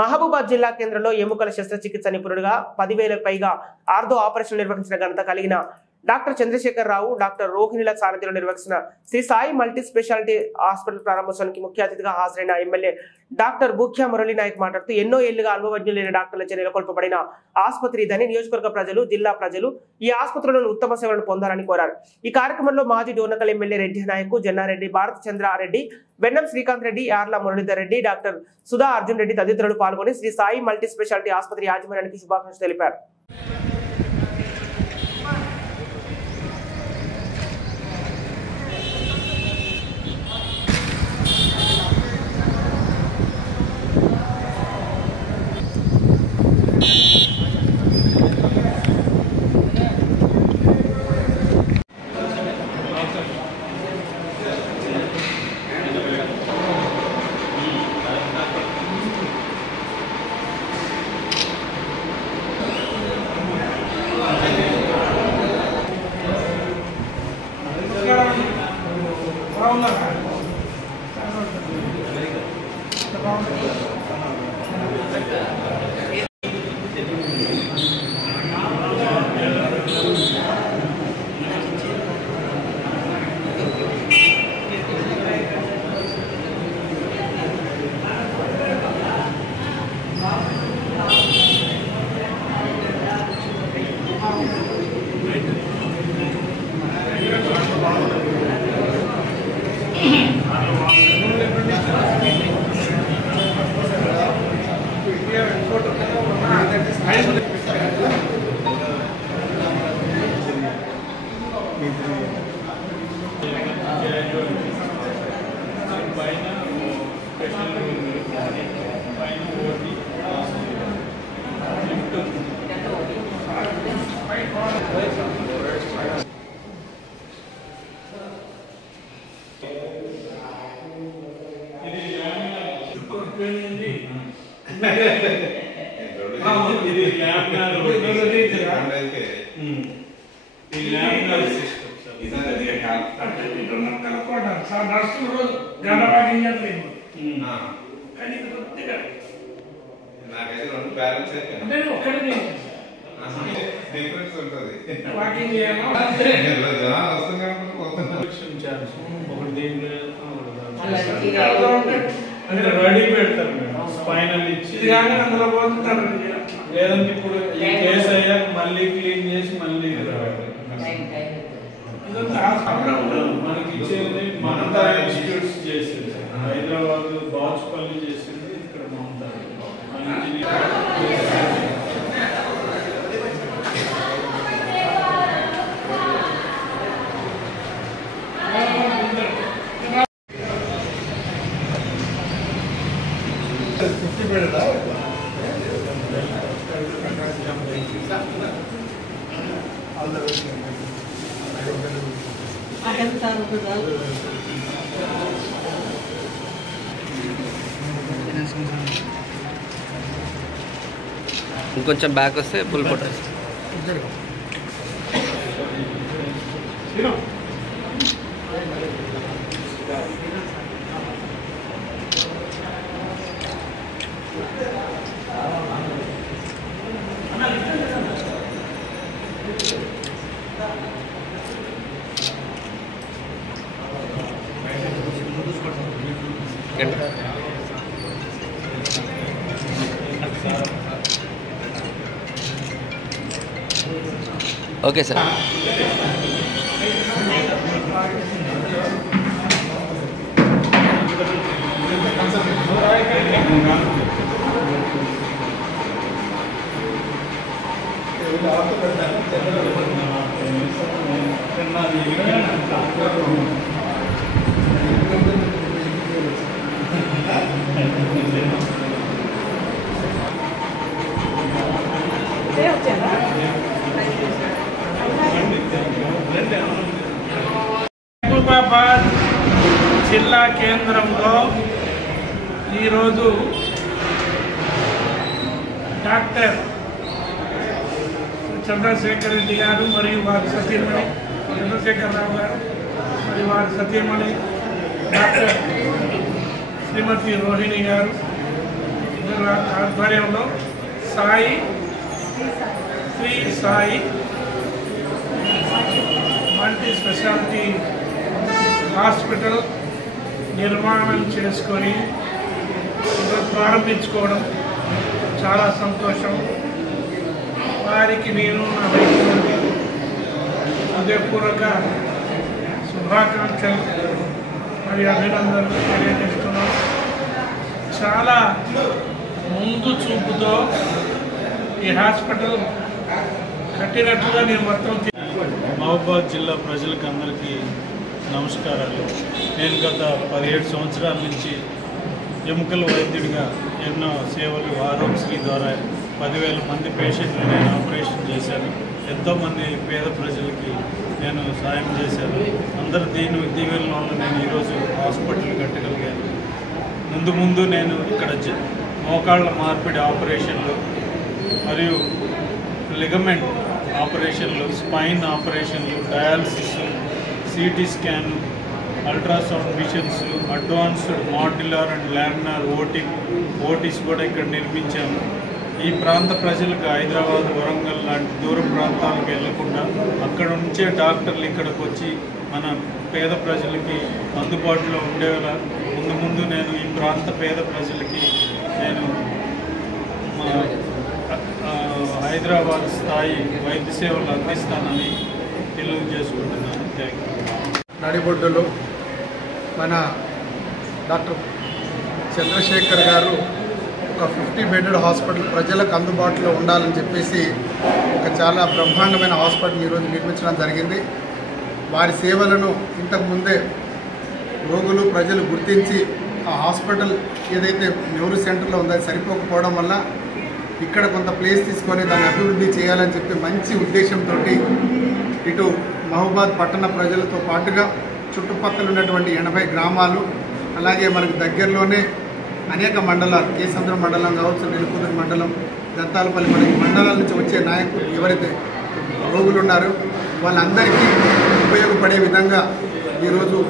మహబూబాద్ జిల్లా కేంద్రంలో ఎముకల శస్త్రచికిత్స నిపుణుడుగా 10,000 పైగా ఆర్థో ఆపరేషన్ నిర్వహించిన ఘనత కలిగిన డాక్టర్ చంద్రశేఖర్ రావు, డాక్టర్ రోహిణిల సారథ్యంలో నిర్వహించిన Shri Sai multi specialty hospital ప్రారంభోత్సవానికి ముఖ్య అతిథిగా హాజరైన ఎమ్మెల్యే డాక్టర్ బూఖ్యా మురళీ నాయక్ మాట్లాడుతూ ఎన్నో ఏళ్లుగా అనుభవజ్ఞులైన డాక్టర్లచే నెలకొల్పబడిన ఆసుపత్రి ఇదని నియోజకవర్గ ప్రజలు, జిల్లా ప్రజలు ఈ ఆసుపత్రులను ఉత్తమ సేవలను పొందాలని కోరారు. ఈ కార్యక్రమంలో మాజీ డోర్నకల్ ఎమ్మెల్యే రెడ్డి నాయక్, జన్నారెడ్డి, భారత్ చంద్రారెడ్డి, వెన్నం శ్రీకాంత్ రెడ్డి, యార్ల మురళీధర్ రెడ్డి, డాక్టర్ సుధా అర్జున్ రెడ్డి తదితరులు పాల్గొని శ్రీ సాయి మల్టీ స్పెషాలిటీ ఆసుపత్రి యాజమాన్యానికి శుభాకాంక్షలు తెలిపారు. రెడీ పెడతారు ఫైనల్ ఇచ్చి లేదంటే ఇప్పుడు ఈ కేసు అయ్యాక మళ్ళీ క్లీన్ చేసి మళ్ళీ మనకి ఇచ్చేది మమతా ఇన్స్టిట్యూట్స్ చేసేది, హైదరాబాద్ బాచుపల్లి చేసేది, ఇక్కడ మమతా ఇంకొంచెం బ్యాక్ వస్తే full photo okay sir. Mahabubabad జిల్లా కేంద్రంలో ఈరోజు డాక్టర్ చంద్రశేఖర్ రెడ్డి గారు మరియు వారి సతీమణి చంద్రశేఖర్ రావు గారు మరియు వారి సతీమణి డాక్టర్ శ్రీమతి రోహిణి గారు, ఆధ్వర్యంలో Shri Sai multi specialty hospital నిర్మాణం చేసుకొని ప్రారంభించుకోవడం చాలా సంతోషం. వారికి నేను నా వైపు నుండి హృదయపూర్వక శుభాకాంక్షలు మరియు అభినందనలు తెలియజేస్తున్నాను. చాలా ముందు చూపుతో ఈ హాస్పిటల్ కట్టినట్లుగా నేను మొత్తం. మహబూబాద్ జిల్లా ప్రజలకు అందరికీ నమస్కారాలు. నేను గత 17 సంవత్సరాల నుంచి ఎముకల వైద్యుడిగా ఎన్నో సేవలు ఆరోగ్యశ్రీ ద్వారా 10,000 మంది పేషెంట్లు నేను ఆపరేషన్ చేశాను. ఎంతోమంది పేద ప్రజలకి నేను సాయం చేశాను. అందరు దీవెనల వల్ల నేను ఈరోజు హాస్పిటల్ కట్టగలిగాను. ముందు నేను ఇక్కడ మోకాళ్ళ మార్పిడి ఆపరేషన్లు మరియు లిగమెంట్ ఆపరేషన్లు, స్పైన్ ఆపరేషన్లు, dialysis, CT scan, ultrasound machines, advanced modular and laminar ఓటీస్ కూడా ఇక్కడ నిర్మించాము. ఈ ప్రాంత ప్రజలకు హైదరాబాద్, వరంగల్ లాంటి దూర ప్రాంతాలకు వెళ్లకుండా అక్కడ నుంచే డాక్టర్లు ఇక్కడికి వచ్చి మన పేద ప్రజలకి అందుబాటులో ఉండేలా ముందు నేను ఈ ప్రాంత పేద ప్రజలకి నేను హైదరాబాద్ స్థాయి వైద్య సేవలు అందిస్తానని తెలియజేసుకుంటున్నాను. Thank you. నడిబొడ్డులో మన డాక్టర్ చంద్రశేఖర్ గారు ఒక 50 బెడెడ్ హాస్పిటల్ ప్రజలకు అందుబాటులో ఉండాలని చెప్పేసి ఒక చాలా బ్రహ్మాండమైన హాస్పిటల్ ఈరోజు నిర్మించడం జరిగింది. వారి సేవలను ఇంతకుముందే రోగులు ప్రజలు గుర్తించి ఆ హాస్పిటల్ ఏదైతే న్యూరో సెంటర్లో ఉందో అది సరిపోకపోవడం వల్ల ఇక్కడ కొంత ప్లేస్ తీసుకొని దాన్ని అభివృద్ధి చేయాలని చెప్పి మంచి ఉద్దేశంతో ఇటు మహబూబాద్ పట్టణ ప్రజలతో పాటుగా చుట్టుపక్కల ఉన్నటువంటి 80 గ్రామాలు, అలాగే మనకు దగ్గరలోనే అనేక మండలాలు, కేసంద్రం మండలం కావచ్చు, నెలకూరు మండలం, దంతాలపల్లి మనకి మండలాల నుంచి వచ్చే నాయకులు ఎవరైతే రోగులు ఉన్నారో వాళ్ళందరికీ ఉపయోగపడే విధంగా ఈరోజు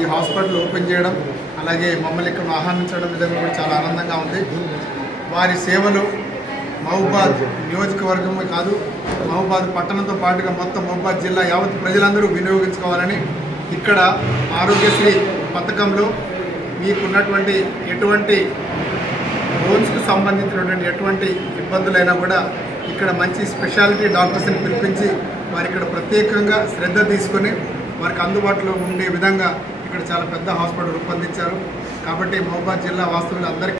ఈ హాస్పిటల్ ఓపెన్ చేయడం, అలాగే మమ్మల్ని ఇక్కడ ఆహ్వానించడం విధంగా కూడా చాలా ఆనందంగా ఉంది. వారి సేవలు మహబూబాద్ నియోజకవర్గమే కాదు, మహబూబాద్ పట్టణంతో పాటుగా మొత్తం మహబూబాద్ జిల్లా యావత్ ప్రజలందరూ వినియోగించుకోవాలని ఇక్కడ ఆరోగ్యశ్రీ పథకంలో మీకున్నటువంటి ఎటువంటి లోన్స్కి సంబంధించినటువంటి ఎటువంటి ఇబ్బందులైనా కూడా ఇక్కడ మంచి స్పెషాలిటీ డాక్టర్స్ని పిలిపించి వారి ఇక్కడ ప్రత్యేకంగా శ్రద్ధ తీసుకొని వారికి అందుబాటులో ఉండే విధంగా ఇక్కడ చాలా పెద్ద హాస్పిటల్ రూపొందించారు. కాబట్టి మహబూబాద్ జిల్లా వాస్తవులు అందరికీ